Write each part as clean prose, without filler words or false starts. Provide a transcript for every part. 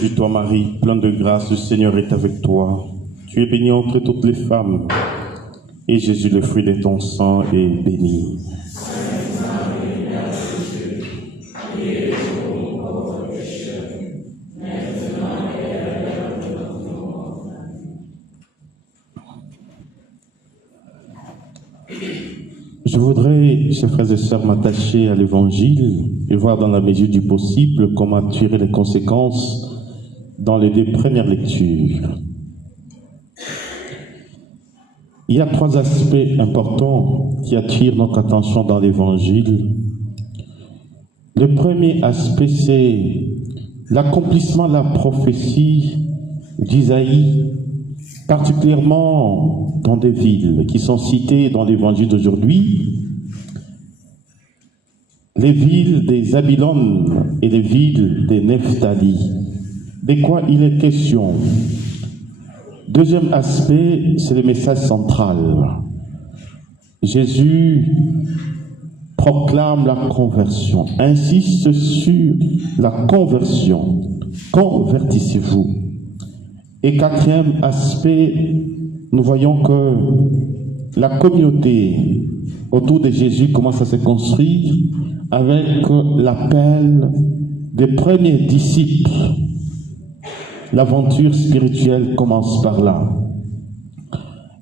réjouis-toi Marie, pleine de grâce, le Seigneur est avec toi. Tu es bénie entre toutes les femmes, et Jésus, le fruit de ton sang, est béni. Je voudrais, chers frères et sœurs, m'attacher à l'Évangile et voir dans la mesure du possible comment tirer les conséquences dans les 2 premières lectures. Il y a 3 aspects importants qui attirent notre attention dans l'Évangile. Le premier aspect, c'est l'accomplissement de la prophétie d'Isaïe, particulièrement dans des villes qui sont citées dans l'Évangile d'aujourd'hui, les villes des Zabylone et les villes des Nephtali. De quoi il est question? Deuxième aspect, c'est le message central. Jésus proclame la conversion, insiste sur la conversion. Convertissez-vous. Et 4e aspect, nous voyons que la communauté autour de Jésus commence à se construire avec l'appel des premiers disciples. L'aventure spirituelle commence par là.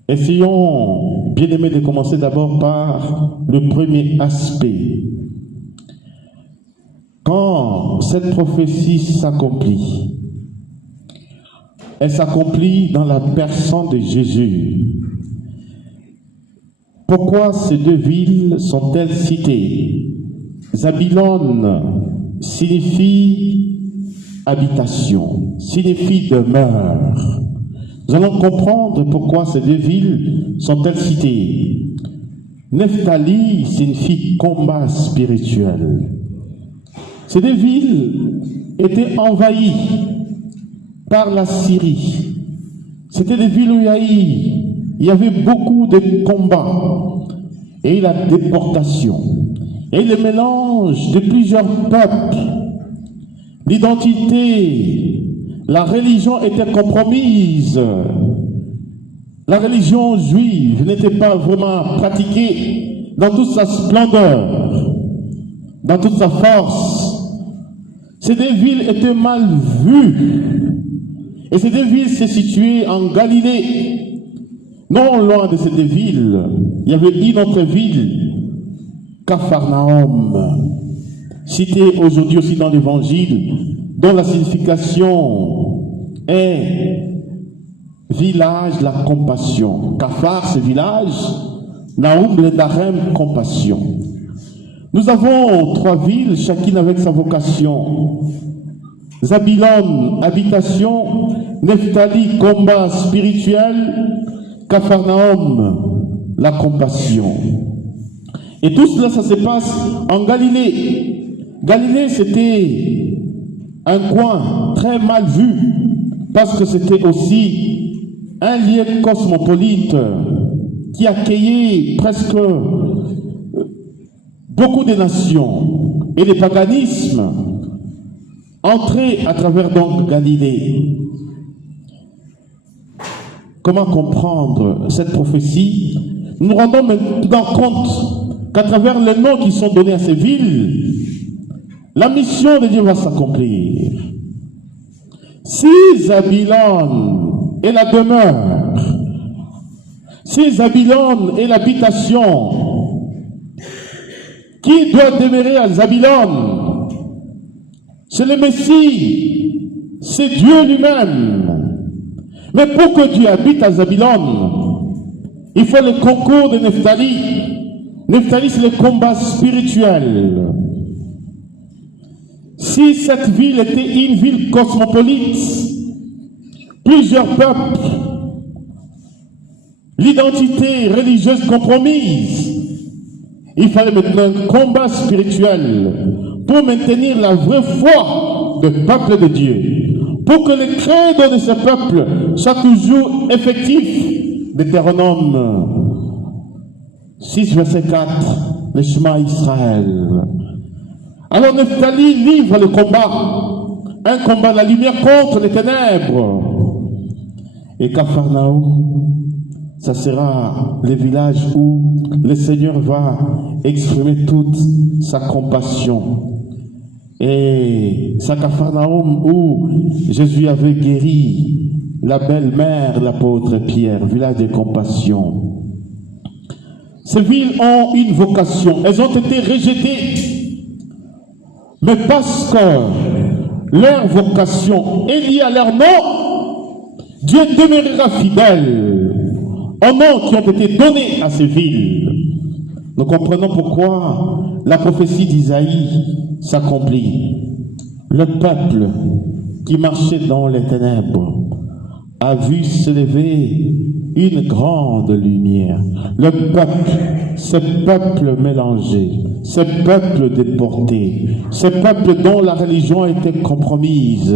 Essayons, bien aimés, de commencer d'abord par le premier aspect. Quand cette prophétie s'accomplit, elle s'accomplit dans la personne de Jésus. Pourquoi ces 2 villes sont-elles citées? Zabylone signifie habitation, signifie demeure. Nous allons comprendre pourquoi ces 2 villes sont-elles citées. Nephtali signifie combat spirituel. Ces 2 villes étaient envahies par la Syrie. C'était des villes où il y avait beaucoup de combats et la déportation et le mélange de plusieurs peuples. L'identité, la religion était compromise. La religion juive n'était pas vraiment pratiquée dans toute sa splendeur, dans toute sa force. Ces 2 villes étaient mal vues. Et ces 2 villes se situaient en Galilée. Non loin de ces 2 villes, il y avait une autre ville, Capharnaüm, citée aujourd'hui aussi dans l'Évangile, dont la signification est village de la compassion. Caphar, c'est village, Naoum, le Darem, compassion. Nous avons 3 villes, chacune avec sa vocation. Zabylone, habitation, Nephtali, combat spirituel, Capharnaüm, la compassion. Et tout cela, ça se passe en Galilée. Galilée, c'était un coin très mal vu, parce que c'était aussi un lieu cosmopolite qui accueillait presque beaucoup de nations. Et le paganisme entrer à travers donc Galilée. Comment comprendre cette prophétie? Nous nous rendons maintenant compte qu'à travers les noms qui sont donnés à ces villes, la mission de Dieu va s'accomplir. Si Zabylone est la demeure, si Zabylone est l'habitation, qui doit demeurer à Zabylone? C'est le Messie, c'est Dieu lui-même. Mais pour que Dieu habite à Zabylone, il faut le concours de Nephtali. Nephtali, c'est le combat spirituel. Si cette ville était une ville cosmopolite, plusieurs peuples, l'identité religieuse compromise, il fallait maintenant un combat spirituel pour maintenir la vraie foi du peuple de Dieu, pour que le credo de ce peuple soit toujours effectif. Deutéronome 6, verset 4, le Shema Israël. Alors Nephtali livre le combat. un combat de la lumière contre les ténèbres. Et Capharnaüm, ça sera le village où le Seigneur va exprimer toute sa compassion. Et c'est à Capharnaüm où Jésus avait guéri la belle-mère de l'apôtre Pierre, village de compassion. Ces villes ont une vocation, elles ont été rejetées, mais parce que leur vocation est liée à leur nom, Dieu demeurera fidèle aux noms qui ont été donnés à ces villes. Nous comprenons pourquoi la prophétie d'Isaïe s'accomplit. Le peuple qui marchait dans les ténèbres a vu s'élever une grande lumière. Le peuple, ce peuple mélangé, ce peuple déporté, ce peuple dont la religion a été compromise,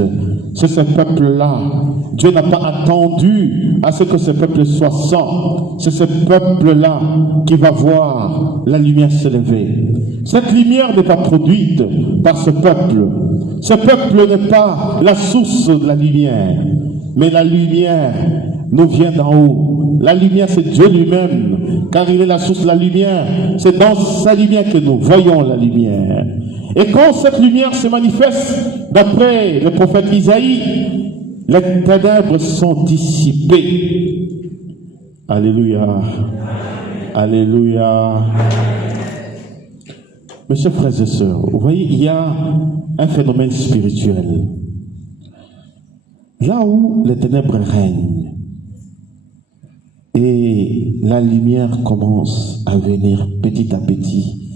c'est ce peuple-là. Dieu n'a pas attendu à ce que ce peuple soit sans. C'est ce peuple-là qui va voir la lumière s'élever. Cette lumière n'est pas produite par ce peuple. Ce peuple n'est pas la source de la lumière, mais la lumière nous vient d'en haut. La lumière, c'est Dieu lui-même, car il est la source de la lumière. C'est dans sa lumière que nous voyons la lumière. Et quand cette lumière se manifeste, d'après le prophète Isaïe, les ténèbres sont dissipées. Alléluia. Alléluia. Mes chers frères et sœurs, vous voyez, il y a un phénomène spirituel. Là où les ténèbres règnent et la lumière commence à venir petit à petit,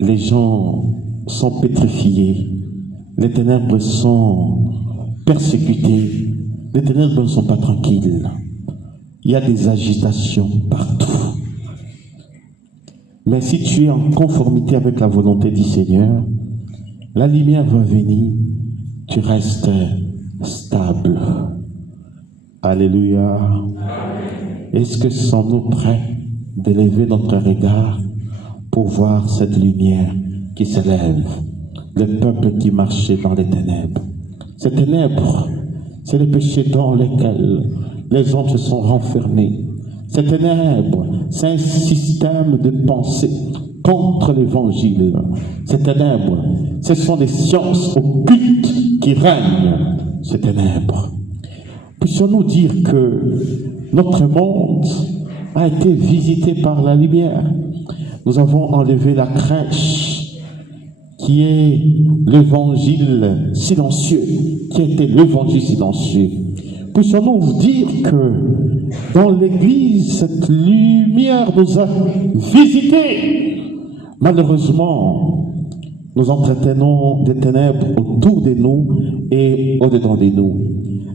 les gens sont pétrifiés, les ténèbres sont persécutées, les ténèbres ne sont pas tranquilles. Il y a des agitations partout. Mais si tu es en conformité avec la volonté du Seigneur, la lumière va venir, tu restes stable. Alléluia. Est-ce que sommes-nous prêts d'élever notre regard pour voir cette lumière qui s'élève, le peuple qui marchait dans les ténèbres? Ces ténèbres, c'est le péché dans lesquels les hommes se sont renfermés. Ces ténèbres, c'est un système de pensée contre l'évangile. Ces ténèbres, ce sont des sciences occultes qui règnent. Ces ténèbres. Puissions-nous dire que notre monde a été visité par la lumière. Nous avons enlevé la crèche qui est l'évangile silencieux, qui était l'évangile silencieux. Puissions-nous vous dire que dans l'Église, cette lumière nous a visités. Malheureusement, nous entretenons des ténèbres autour de nous et au-dedans de nous.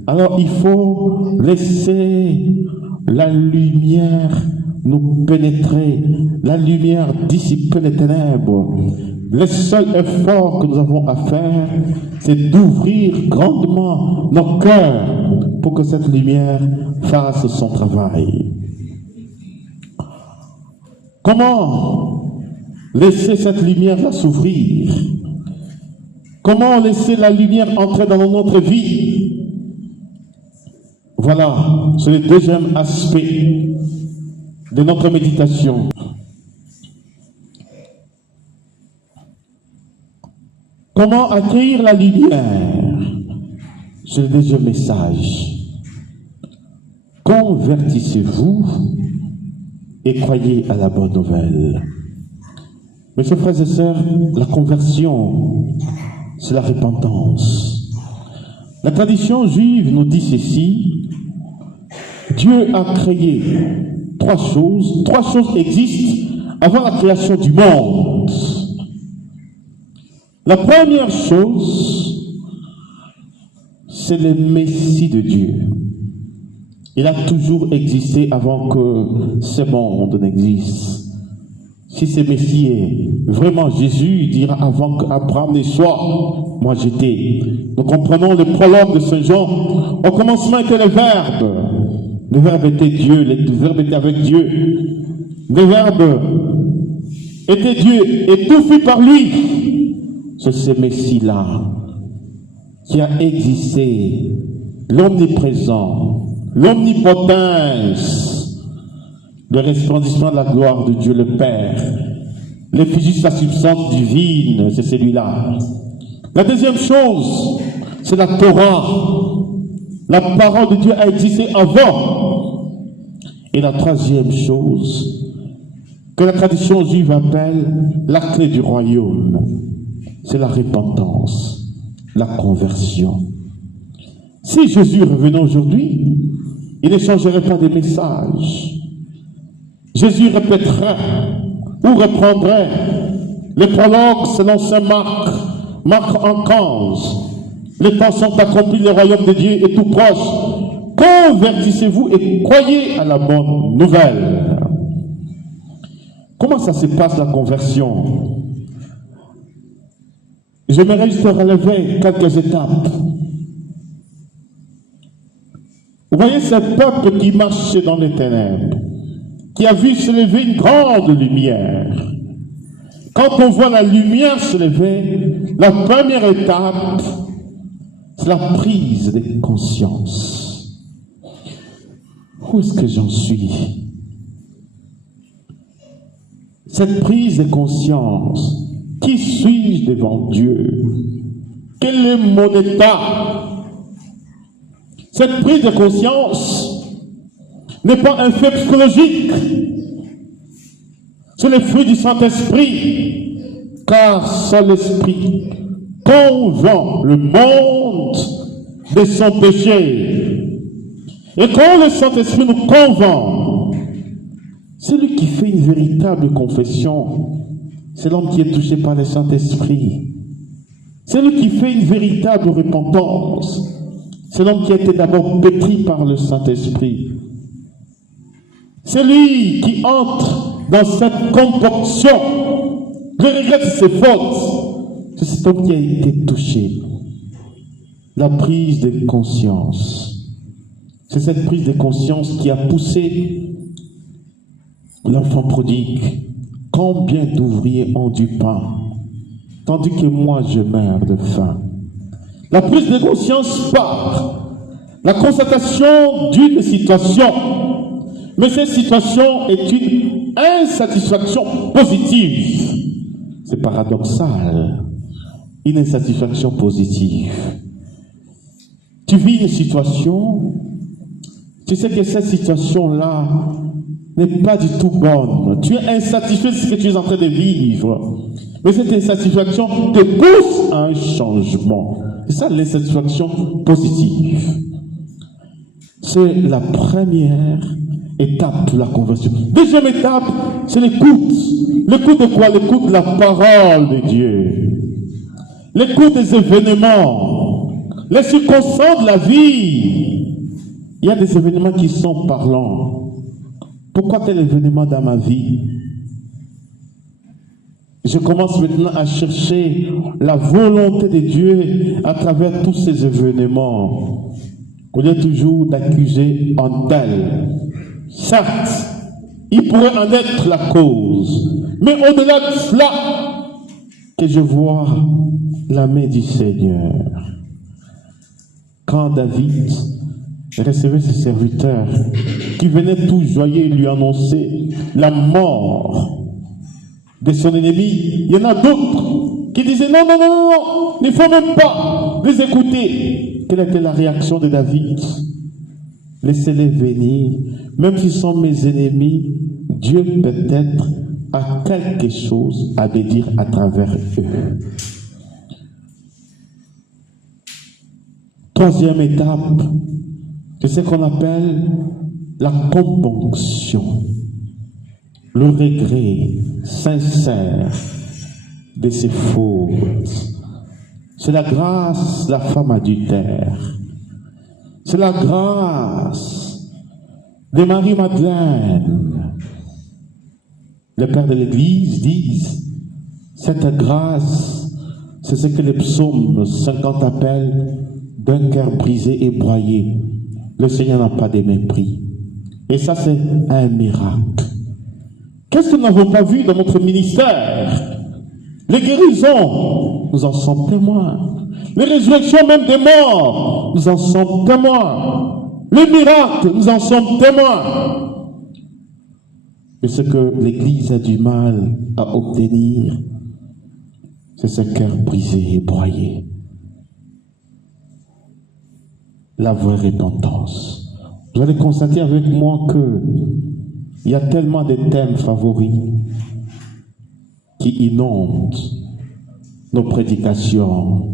Alors il faut laisser la lumière nous pénétrer, la lumière dissiper les ténèbres. Le seul effort que nous avons à faire, c'est d'ouvrir grandement nos cœurs pour que cette lumière fasse son travail. Comment laisser cette lumière s'ouvrir? Comment laisser la lumière entrer dans notre vie? Voilà, c'est le deuxième aspect de notre méditation. Comment accueillir la lumière? C'est le deuxième message. Convertissez-vous et croyez à la bonne nouvelle. Mes chers frères et sœurs, la conversion, c'est la repentance. La tradition juive nous dit ceci: Dieu a créé trois choses existent avant la création du monde. La première chose, c'est le Messie de Dieu. Il a toujours existé avant que ce monde n'existe. Si ce Messie est vraiment Jésus, il dira avant qu'Abraham ne soit, moi j'étais. Nous comprenons le prologue de Saint Jean. Au commencement était le Verbe. Le Verbe était Dieu, le Verbe était avec Dieu. Le Verbe était Dieu et tout fut par lui. C'est ce Messie-là qui a existé, l'omniprésent, l'omnipotence, le resplendissement de la gloire de Dieu le Père, l'effigie de sa substance divine, c'est celui-là. La deuxième chose, c'est la Torah. La parole de Dieu a existé avant. Et la troisième chose, que la tradition juive appelle la clé du royaume, c'est la repentance, la conversion. Si Jésus revenait aujourd'hui, il n'échangerait pas de messages. Jésus répéterait ou reprendrait les prologues selon saint Marc, Marc en 15. Les temps sont accomplis, le royaume de Dieu est tout proche. Convertissez-vous et croyez à la bonne nouvelle. Comment ça se passe la conversion? J'aimerais juste relever quelques étapes. Vous voyez ce peuple qui marchait dans les ténèbres, qui a vu se lever une grande lumière. Quand on voit la lumière se lever, la première étape, c'est la prise de conscience. Où est-ce que j'en suis? Cette prise de conscience, qui suis-je devant Dieu? Quel est mon état? Cette prise de conscience n'est pas un fait psychologique. C'est le fruit du Saint-Esprit, car seul l'Esprit convainc le monde de son péché. Et quand le Saint-Esprit nous convainc, celui qui fait une véritable confession, c'est l'homme qui est touché par le Saint-Esprit. Celui qui fait une véritable repentance, c'est l'homme qui a été d'abord pétri par le Saint-Esprit. Celui qui entre dans cette comportion, je regrette ses fautes, c'est cet homme qui a été touché. La prise de conscience. C'est cette prise de conscience qui a poussé l'enfant prodigue. Combien d'ouvriers ont du pain, tandis que moi je meurs de faim. La prise de conscience part, la constatation d'une situation, mais cette situation est une insatisfaction positive. C'est paradoxal, une insatisfaction positive. Tu vis une situation, tu sais que cette situation-là n'est pas du tout bonne. Tu es insatisfait de ce que tu es en train de vivre. Mais cette insatisfaction te pousse à un changement. C'est ça l'insatisfaction positive. C'est la première étape de la conversion. Deuxième étape, c'est l'écoute. L'écoute de quoi? L'écoute de la parole de Dieu. L'écoute des événements. Les circonstances de la vie. Il y a des événements qui sont parlants. Pourquoi tel événement dans ma vie? Je commence maintenant à chercher la volonté de Dieu à travers tous ces événements. Au lieu toujours d'accuser un tel. Certes, il pourrait en être la cause. Mais au-delà de cela, que je vois la main du Seigneur. Quand David recevait ses serviteurs qui venaient tout joyeux lui annoncer la mort de son ennemi, il y en a d'autres qui disaient non, non, non, non, non, il ne faut même pas les écouter. Quelle était la réaction de David? Laissez-les venir, même s'ils sont mes ennemis, Dieu peut-être a quelque chose à me dire à travers eux. Troisième étape, c'est ce qu'on appelle la componction, le regret sincère de ses fautes. C'est la grâce de la femme adultère. C'est la grâce de Marie-Madeleine. Les pères de l'Église disent, cette grâce, c'est ce que les psaumes 50 appellent d'un cœur brisé et broyé. Le Seigneur n'a pas de mépris. Et ça, c'est un miracle. Qu'est-ce que nous n'avons pas vu dans notre ministère? Les guérisons, nous en sommes témoins. Les résurrections même des morts, nous en sommes témoins. Les miracles, nous en sommes témoins. Mais ce que l'Église a du mal à obtenir, c'est ce cœur brisé et broyé. La vraie repentance. Vous allez constater avec moi que il y a tellement de thèmes favoris qui inondent nos prédications.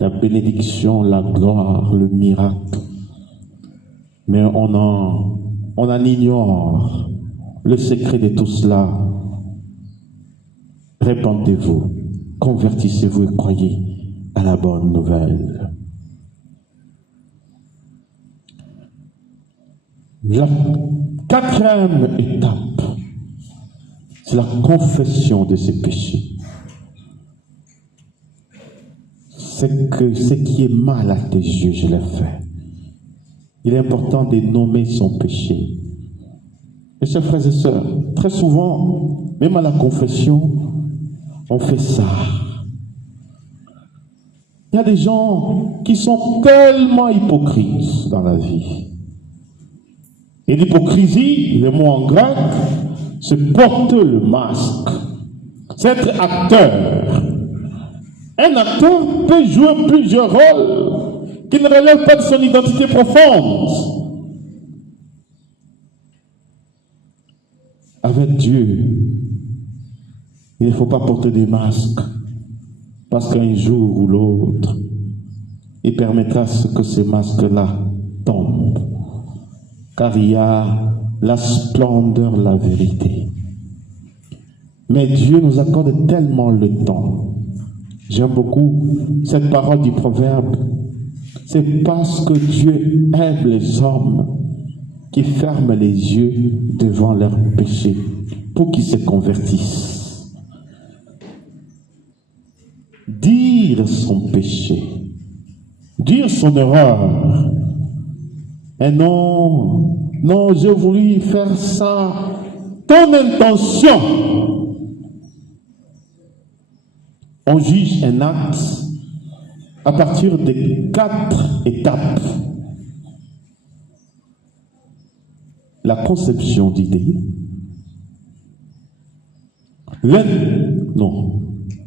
La bénédiction, la gloire, le miracle. Mais on en ignore le secret de tout cela. Répandez-vous, convertissez-vous et croyez à la bonne nouvelle. La quatrième étape, c'est la confession de ses péchés. C'est que ce qui est mal à tes yeux, je l'ai fait. Il est important de nommer son péché. Et chers frères et sœurs, très souvent, même à la confession, on fait ça. Il y a des gens qui sont tellement hypocrites dans la vie. Et l'hypocrisie, le mot en grec, c'est porter le masque. C'est être acteur. Un acteur peut jouer plusieurs rôles qui ne relèvent pas de son identité profonde. Avec Dieu, il ne faut pas porter des masques, parce qu'un jour ou l'autre, il permettra que ces masques-là tombent. Car il y a la splendeur, la vérité. Mais Dieu nous accorde tellement le temps. J'aime beaucoup cette parole du proverbe. C'est parce que Dieu aime les hommes qui ferment les yeux devant leurs péchés pour qu'ils se convertissent. Dire son péché, dire son erreur. Et non, j'ai voulu faire ça. Ton intention. On juge un acte à partir de 4 étapes. La conception d'idées.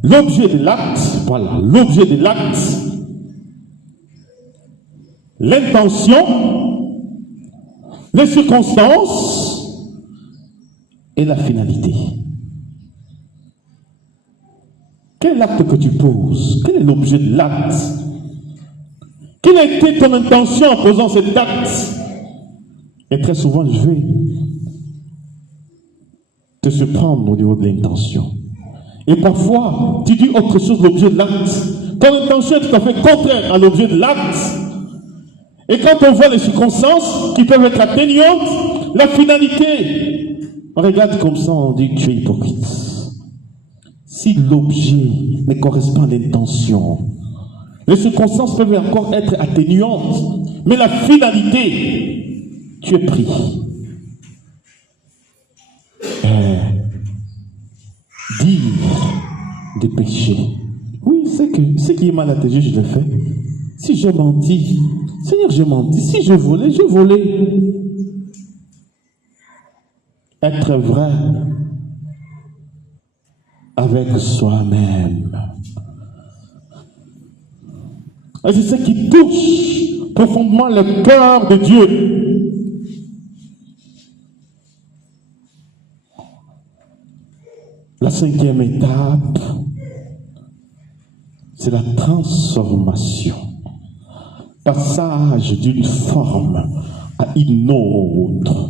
L'objet de l'acte, voilà, l'objet de l'acte. L'intention, les circonstances et la finalité. Quel est l'acte que tu poses? Quel est l'objet de l'acte? Quelle a été ton intention en posant cet acte? Et très souvent, je vais te surprendre au niveau de l'intention. Et parfois, tu dis autre chose de l'objet de l'acte. Ton intention est tout à fait contraire à l'objet de l'acte. Et quand on voit les circonstances qui peuvent être atténuantes, la finalité, on regarde comme ça, on dit tu es hypocrite. Si l'objet ne correspond à l'intention, les circonstances peuvent encore être atténuantes, mais la finalité, tu es pris. Dire des péchés. Oui, c'est que ce qui est mal à tes yeux, je le fais. Si j'ai menti, Seigneur, j'ai menti. Si je volais, j'ai volé. Être vrai avec soi-même. Et c'est ce qui touche profondément le cœur de Dieu. La 5e étape, c'est la transformation. Passage d'une forme à une autre.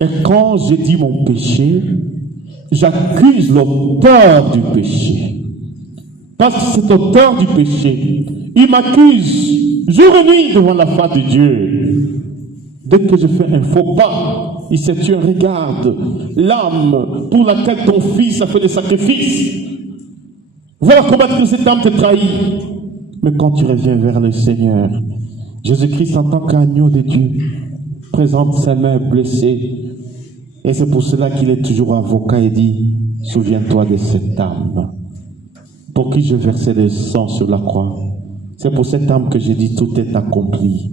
Et quand j'ai dit mon péché, j'accuse l'auteur du péché. Parce que cet auteur du péché, il m'accuse jour et nuit devant la face de Dieu. Dès que je fais un faux pas, il sait, tu regardes l'âme pour laquelle ton fils a fait des sacrifices. Voilà comment cette âme te trahit. Mais quand tu reviens vers le Seigneur, Jésus-Christ en tant qu'agneau de Dieu, présente sa main blessée. Et c'est pour cela qu'il est toujours avocat et dit, souviens-toi de cette âme. pour qui je versais le sang sur la croix. C'est pour cette âme que j'ai dit tout est accompli.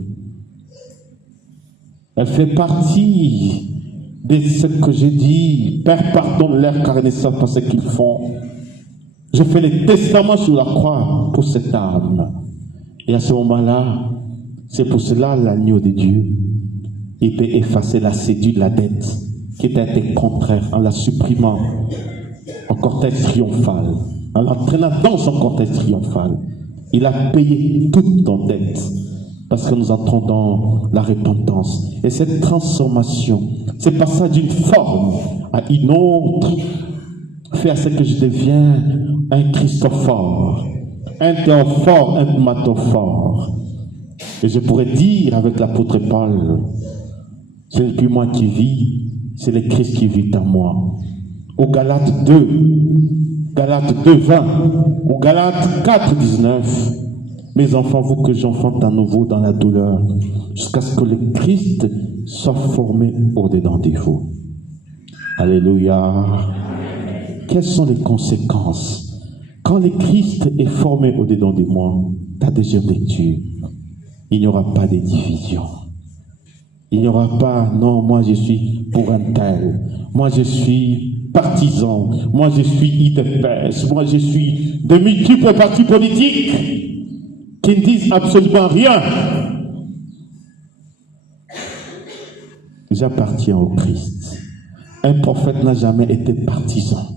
Elle fait partie de ce que j'ai dit. Père, pardonne-leur car ils ne savent pas ce qu'ils font. Je fais le testament sur la croix pour cette âme. Et à ce moment-là, c'est pour cela l'agneau de Dieu, il peut effacer la séduite, la dette qui était contraire en la supprimant en cortège triomphal, en l'entraînant dans son cortège triomphal. Il a payé toute ton dette parce que nous entrons dans la repentance. Et cette transformation, ce passage d'une forme à une autre, fait à ce que je deviens un Christophore, un Théophore, un Matophore. Et je pourrais dire avec l'apôtre Paul, ce n'est plus moi qui vis, c'est le Christ qui vit en moi. Au Galates 2, 20, au Galates 4, 19, mes enfants, vous que j'enfante à nouveau dans la douleur, jusqu'à ce que le Christ soit formé au-dedans de vous. Alléluia. Quelles sont les conséquences? Quand le Christ est formé au-dedans de moi, ta deuxième lecture, il n'y aura pas de division. Il n'y aura pas, non, moi je suis pour un tel, moi je suis partisan, moi je suis IDPS, moi je suis de multiples partis politiques qui ne disent absolument rien. J'appartiens au Christ. Un prophète n'a jamais été partisan.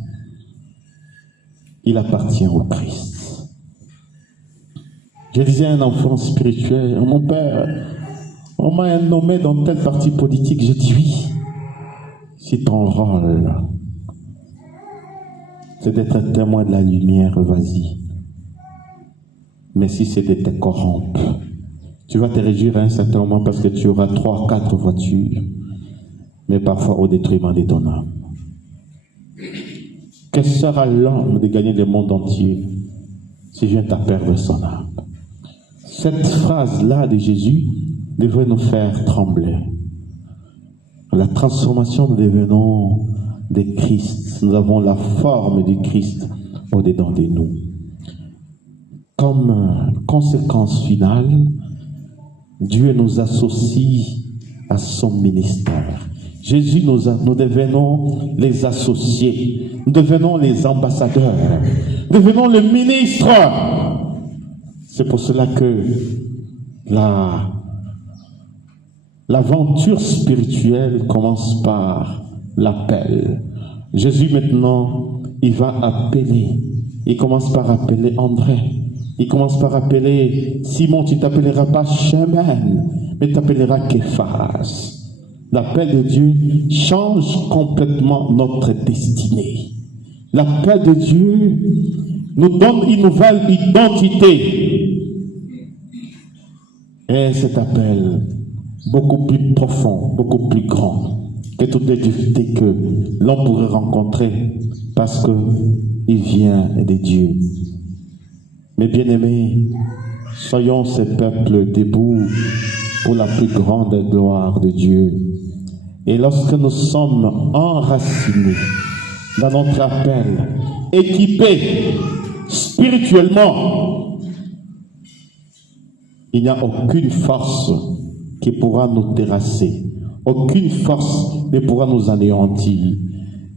Il appartient au Christ. Je disais à un enfant spirituel, mon père, on m'a nommé dans tel parti politique. Je dis oui, c'est ton rôle. C'est d'être un témoin de la lumière, vas-y. Mais si c'est de te corrompre, tu vas te réjouir à un certain moment parce que tu auras 3, 4 voitures, mais parfois au détriment de ton âme. Que sera l'homme de gagner le monde entier si vient à perdre son âme? Cette phrase-là de Jésus devrait nous faire trembler. La transformation, nous devenons des Christ. Nous avons la forme du Christ au-dedans de nous. Comme conséquence finale, Dieu nous associe à son ministère. Jésus, nous devenons les associés, nous devenons les ambassadeurs, nous devenons le ministre. C'est pour cela que l'aventure spirituelle commence par l'appel. Jésus maintenant, il va appeler. Il commence par appeler André. Il commence par appeler Simon, tu t'appelleras pas Chemin, mais tu t'appelleras Képhas. L'appel de Dieu change complètement notre destinée. L'appel de Dieu nous donne une nouvelle identité. Et cet appel, beaucoup plus profond, beaucoup plus grand que toutes les difficultés que l'on pourrait rencontrer parce qu'il vient de Dieu. Mes bien-aimés, soyons ces peuples debout pour la plus grande gloire de Dieu. Et lorsque nous sommes enracinés dans notre appel, équipés spirituellement, il n'y a aucune force qui pourra nous terrasser, aucune force ne pourra nous anéantir,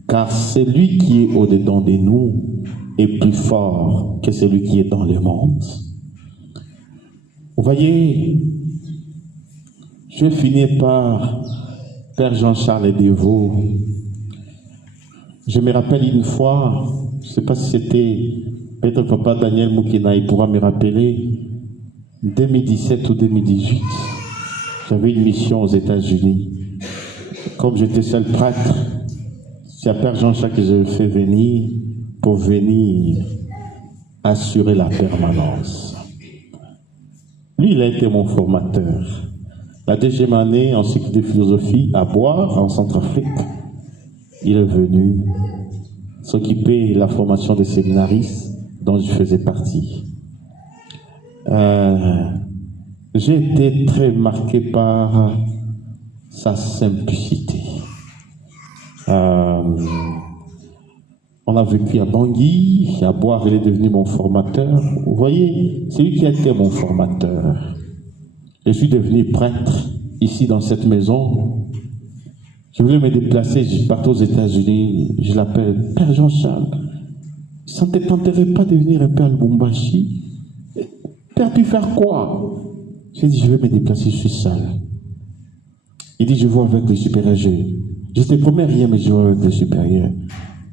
car celui qui est au-dedans de nous est plus fort que celui qui est dans le monde. Vous voyez, je vais finir par Père Jean-Charles Devaux. Je me rappelle une fois, je ne sais pas si c'était peut-être Papa Daniel Moukina, il pourra me rappeler, 2017 ou 2018, j'avais une mission aux États-Unis. Comme j'étais seul prêtre, c'est à Père Jean-Charles que je fait venir pour venir assurer la permanence. Lui, il a été mon formateur. La deuxième année en cycle de philosophie à Boire, en Centrafrique, il est venu s'occuper de la formation des séminaristes dont je faisais partie. J'ai été très marqué par sa simplicité. On On a vécu à Bangui, à Boire, il est devenu mon formateur. Vous voyez, c'est lui qui a été mon formateur. Je suis devenu prêtre ici dans cette maison. Je voulais me déplacer, je partais aux États-Unis, je l'appelle Père Jean-Charles. Ça ne te tenterait pas de venir un peu à Lubumbashi? Tu as pu faire quoi? J'ai dit, je vais me déplacer, je suis seul. Il dit, je vois avec le supérieur. Je ne te promets rien, mais je vois avec le supérieur.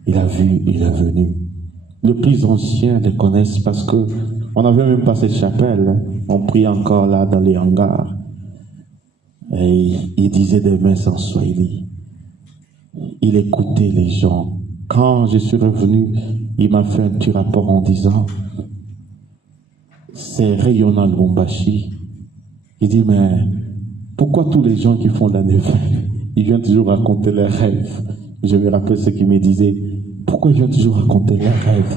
Il a vu, il est venu. Les plus anciens les connaissent parce que on n'avait même pas cette chapelle. On prie encore là dans les hangars. Et il disait des messes en swahili. Il écoutait les gens. Quand je suis revenu, il m'a fait un petit rapport en disant, c'est rayonnant Lubumbashi. Il dit, mais pourquoi tous les gens qui font la nouvelle, ils viennent toujours raconter leurs rêves? Je me rappelle ce qu'il me disait. Pourquoi ils viennent toujours raconter leurs rêves?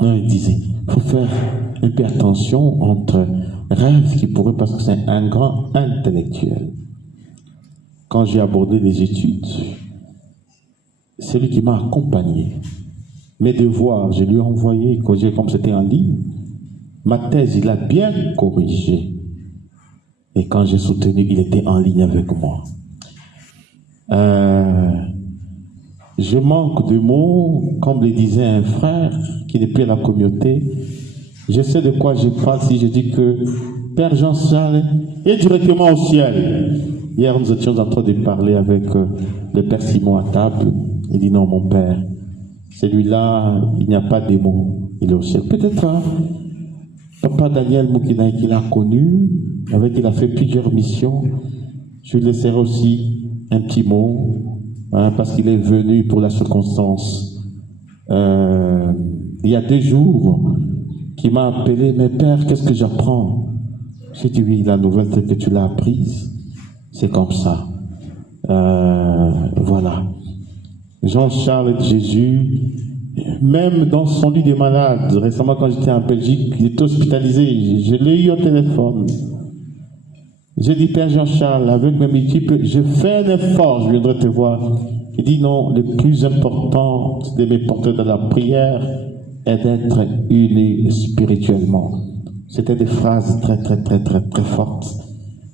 Non, il disait, il faut faire un peu attention entre rêve qui pourrait, parce que c'est un grand intellectuel. Quand j'ai abordé les études, c'est lui qui m'a accompagné. Mes devoirs, je lui ai envoyé, comme c'était en ligne. Ma thèse, il a bien corrigé. Et quand j'ai soutenu, il était en ligne avec moi. Je manque de mots, comme le disait un frère qui n'est plus à la communauté. Je sais de quoi je parle si je dis que Père Jean-Charles est directement au ciel. Hier, nous étions en train de parler avec le Père Simon à table. Il dit non, mon Père, celui-là, il n'y a pas de mots. Il est au ciel. Peut-être Papa Daniel Mukinaï, qu'il a connu, avec qui il a fait plusieurs missions. Je lui laisserai aussi un petit mot, parce qu'il est venu pour la circonstance. Il y a 2 jours, qui m'a appelé, mais Père, qu'est-ce que j'apprends? J'ai dit oui, la nouvelle telle que tu l'as apprise, c'est comme ça. Voilà. Jean-Charles de Jésus, même dans son lit des malades, récemment quand j'étais en Belgique, il était hospitalisé, je l'ai eu au téléphone. J'ai dit, Père Jean-Charles, avec même équipe, je fais un effort, je viendrai te voir. Il dit non, le plus important, c'est de me porter dans la prière et d'être unis spirituellement. C'était des phrases très fortes.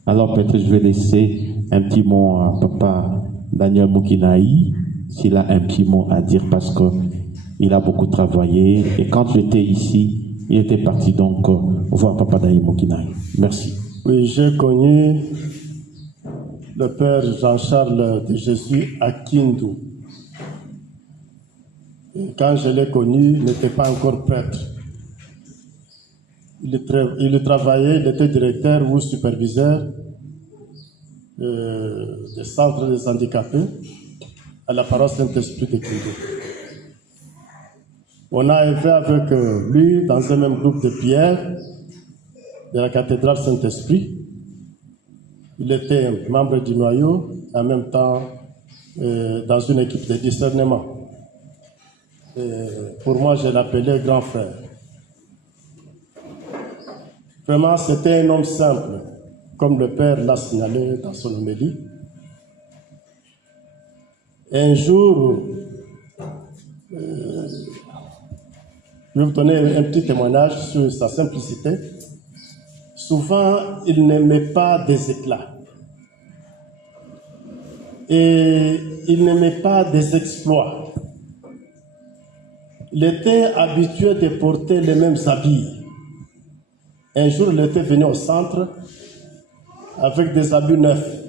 Alors peut-être je vais laisser un petit mot à Papa Daniel Mukinaï, s'il a un petit mot à dire, parce qu'il a beaucoup travaillé. Et quand j'étais ici, il était parti donc voir Papa Daniel Mukinaï. Merci. Oui, j'ai connu le Père Jean-Charles de Jésus à Kindu. Et quand je l'ai connu, il n'était pas encore prêtre. Il travaillait, il était directeur ou superviseur des centres des handicapés à la paroisse Saint-Esprit de Kindu. On a été avec lui dans un même groupe de prière de la cathédrale Saint-Esprit. Il était membre du noyau, en même temps dans une équipe de discernement. Pour moi, je l'appelais grand frère. Vraiment, c'était un homme simple, comme le Père l'a signalé dans son homélie. Un jour, je vais vous donner un petit témoignage sur sa simplicité. Souvent, il n'aimait pas des éclats. Et il n'aimait pas des exploits. Il était habitué de porter les mêmes habits. Un jour, il était venu au centre avec des habits neufs.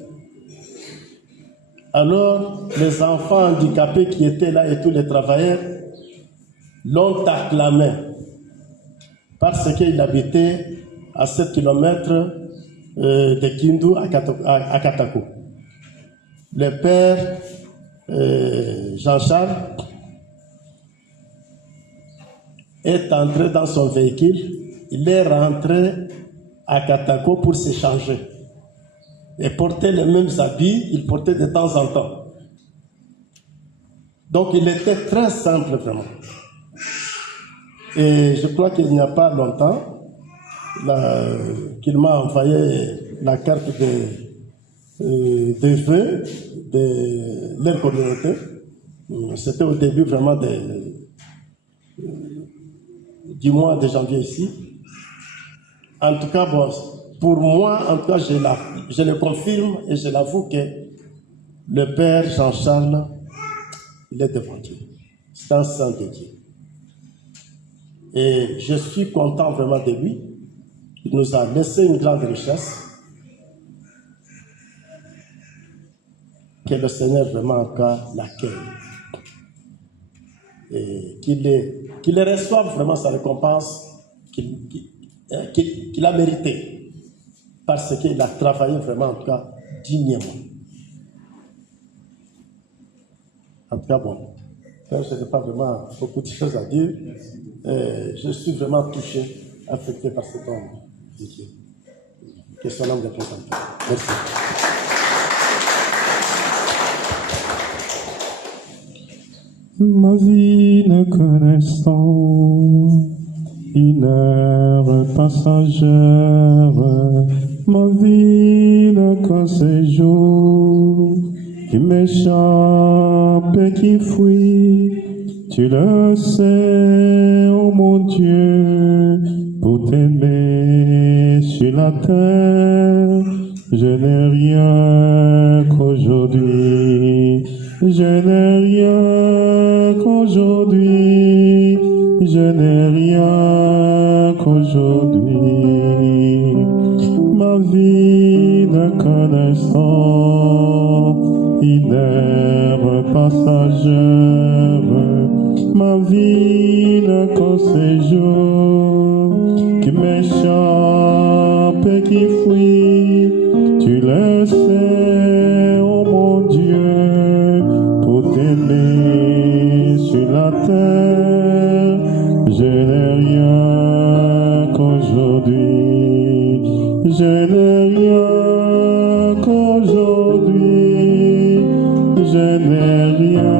Alors, les enfants handicapés qui étaient là et tous les travailleurs l'ont acclamé parce qu'il habitait à 7 km de Kindu à Katako. Le Père Jean-Charles est entré dans son véhicule. Il est rentré à Katako pour s'échanger. Et porter les mêmes habits, il portait de temps en temps. Donc il était très simple vraiment. Et je crois qu'il n'y a pas longtemps qu'il m'a envoyé la carte de vœux de leur communauté. C'était au début vraiment du mois de janvier ici. En tout cas, bon, pour moi, en tout cas, je le confirme et je l'avoue que le Père Jean-Charles, il est devant Dieu. C'est un saint de Dieu. Et je suis content vraiment de lui. Il nous a laissé une grande richesse. Que le Seigneur vraiment en cas l'accueille. Et qu'il reçoive vraiment sa récompense qu'il a méritée. Parce qu'il a travaillé vraiment en tout cas dignement. En tout cas, bon, je n'ai pas vraiment beaucoup de choses à dire. Je suis vraiment touché, affecté par cet homme de Dieu. Que son âme repose en paix. Merci. Ma vie ne connaissant une heure passagère, ma vie ne qu'un séjour qui m'échappe et qui fuit. Tu le sais, oh mon Dieu, pour t'aimer sur la terre, je n'ai rien qu'aujourd'hui. Je n'ai rien qu'aujourd'hui, je n'ai rien qu'aujourd'hui. Ma vie n'a qu'un instant, une heure passagère. Ma vie n'a qu'un séjour qui m'échappe et qui fuit. Tu le sais, oh mon Dieu, pour t'aimer sur la terre, je n'ai rien qu'aujourd'hui. Je n'ai rien qu'aujourd'hui. Je n'ai rien